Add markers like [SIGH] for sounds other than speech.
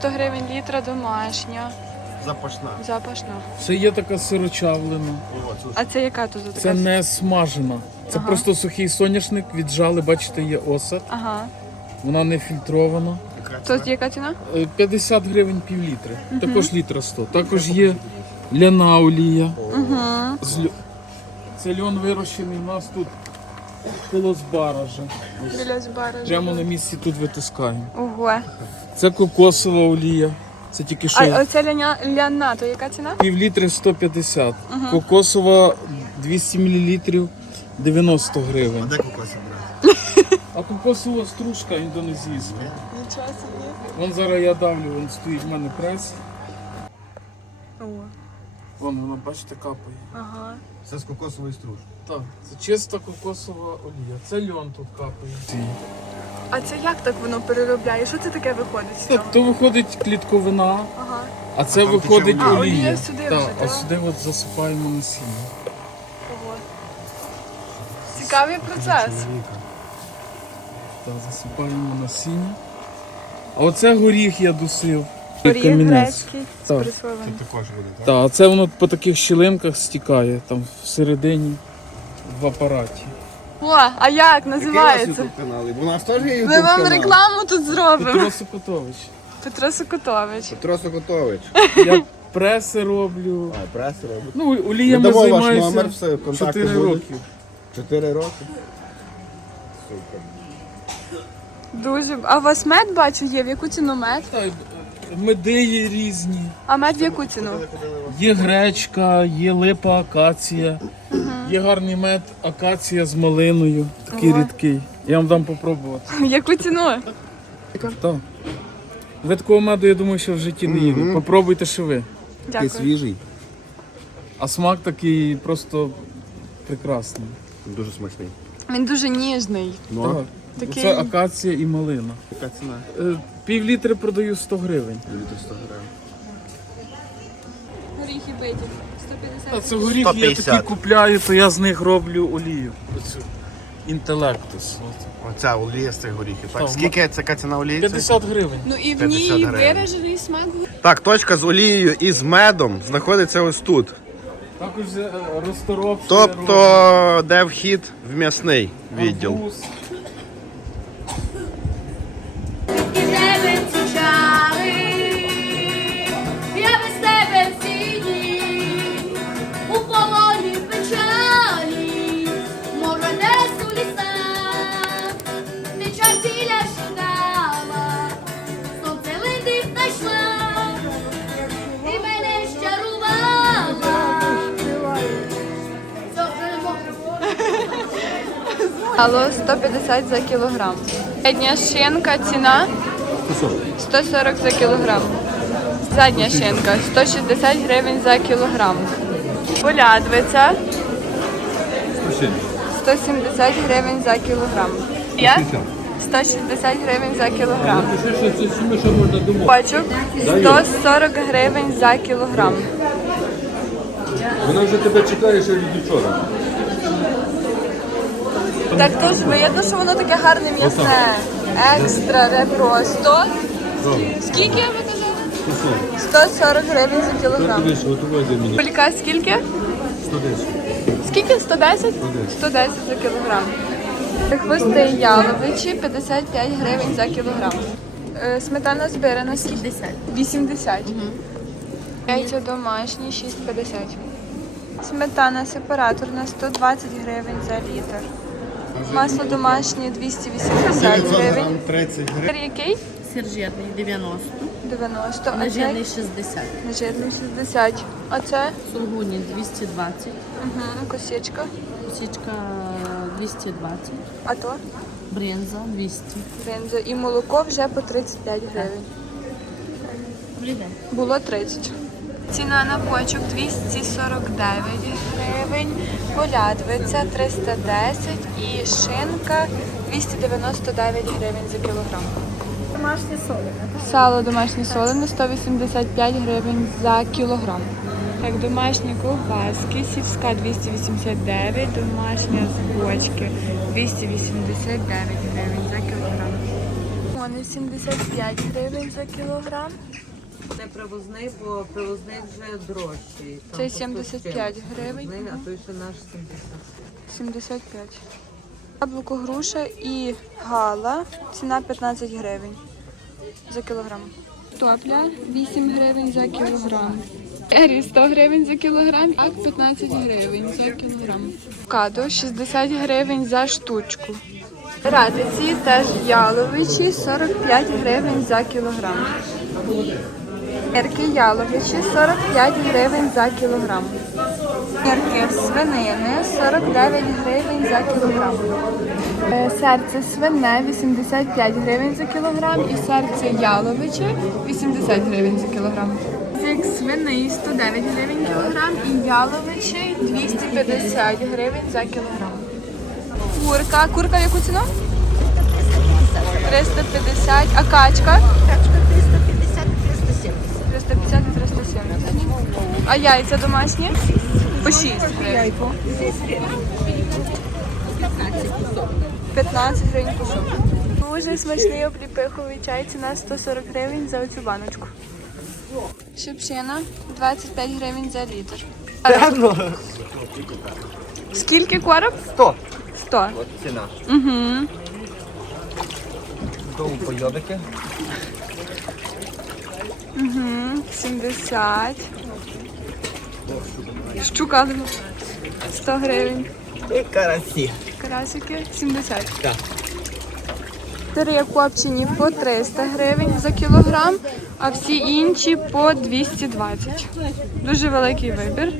100 гривень літра домашня, Запашна. запашна. Це є така сирочавлена. О, А це яка тут така? Це не смажена. Це Ага. просто сухий соняшник, віджали, бачите, є осад. Ага. Вона не фільтрована. яка ціна? Тут яка ціна? Е, 50 гривень пів літри. Також літра 100. Також є ляна олія. Угу. З льо- Це льон вирощений у нас тут коло збаража. Ось. Біля збара. Прямо на місці тут витискаємо. Ого. Це кокосова олія. Це тільки що А оця ляня, ляна, то яка ціна? пів літри 150. Кокосова 200 мл 90 А гривень. де кокоси брати? А кокосова стружка індонезійська. Нічого собі. Вон зараз я давлю, він стоїть в мене прес. Вон вона, бачите, капає. Ага. Це з кокосової стружки. Так, це чиста кокосова олія. Це льон тут капає. А це як так воно переробляє? Що це таке виходить з цього? То виходить клітковина, Ага. а це там виходить олія. А, олія. олія сюди так, вже, а так? сюди от засипаємо насіння. Ого. Цікавий процес. Так, засипаємо насіння. А оце горіх я дусив. Горіх камінець. грецький Так. спресований. Також буде, так? Так, а це воно по таких щілинках стікає, там всередині в апараті. О, а як називається? канал? У нас теж є Ми вам рекламу тут зробимо. Петро Сокотович. Петро Сокотович. Петро Сокотович. Я преси роблю. А, преси робить. Ну, оліями Дамо ваш номер, все, контакти 4 будуть. роки. Чотири роки. Супер. Дуже. А у вас мед бачу є. В яку ціну мед? Так, меди є різні. А мед в яку ціну? Є гречка, є липа акація, є гарний мед акація з малиною, такий Ого. рідкий. Я вам дам попробувати. [LAUGHS] Яку ціну? Так. Ви такого меду, я думаю, що в житті не їли. Попробуйте ще ви. Такий Дякую. свіжий. А смак такий просто прекрасний. Дуже смачний. Він дуже ніжний. Ну, Так. Такий- Це акація і малина. яка ціна? Е, Пів літри продаю 100 гривень. Літр 100 гривень. Горіхи биті. А 150. це горіх, я 150. такі купляю, то я з них роблю олію. Оцю. Інтелектус. От. Оця олія з цих горіхів. Так, скільки це яка ціна олії? 50 гривень. Ну і в 50 ній гривень. виражений смак. Так, точка з олією і з медом знаходиться ось тут. Також е. Тобто, де вхід в м'ясний відділ. Арбуз. Алло, 150 за кілограм. Середня шинка ціна 140 за кілограм. Задня шинка 160 гривень за кілограм. Полядвиця 170 гривень за кілограм. Я 160 гривень за кілограм. Бачу 140 гривень за кілограм. Вона вже тебе чекає ще від вчора. Так тож видно, що воно таке гарне м'ясне. Екстра ребро 100. Скільки ви казали? 140 гривень за кілограм. Полька скільки? 110. Скільки? 110? 110 за кілограм. Хвости яловичі 55 гривень за кілограм. Е, Сметана збирана 80. 80. Яйця домашні 6,50. Сметана сепараторна 120 гривень за літр. Масло домашнє 280 гривень. 30 гривень. Який? Сир жирний 90, 90. А нежирний 60, Нежирний 60. А це? сулгуні 220, Угу. Косичка. косичка 220, А то? бринза 200. Бринза. І молоко вже по 35 гривень. Добрий день. Було 30. Ціна на почок 249 гривень, полядвиця 310 і шинка 299 гривень за кілограм. Домашнє солене. Сало домашнє солене 185 гривень за кілограм. Так, домашні ковбаски, сільська 289, домашня з бочки 289 гривень за кілограм. Вони 75 гривень за кілограм. Привозний, бо привозний вже дорожчий. Там Це по 100 75 гривень. Привозний, А той ще наш 70. 75. Яблуко груша і гала. Ціна 15 гривень за кілограм. Топля 8 гривень за кілограм. Ері 100 гривень за кілограм, а 15 гривень за кілограм. Кадо 60 гривень за штучку. Радиці теж яловичі 45 гривень за кілограм. Мірки яловичі 45 гривень за кілограм. Мірки свинини 49 гривень за кілограм. Е, Серце свине 85 гривень за кілограм і серце яловиче 80 гривень за кілограм. Зік свиний 109 гривень кілограм і яловичий 250 гривень за кілограм. Курка. Курка в яку ціну? 350. А качка? 350 А яйця домашні? По 6 гривень. 15 гривень кусок. Дуже смачний обліпиховий чай. Ціна 140 гривень за оцю баночку. Шипшина 25 гривень за літр. Скільки короб? 100. 100. Ціна. Угу. Довго пойобики. Угу. 70. Щука 100 гривень. І карасі. Карасики 70. Так. Сири копчені по 300 гривень за кілограм, а всі інші по 220. Дуже великий вибір.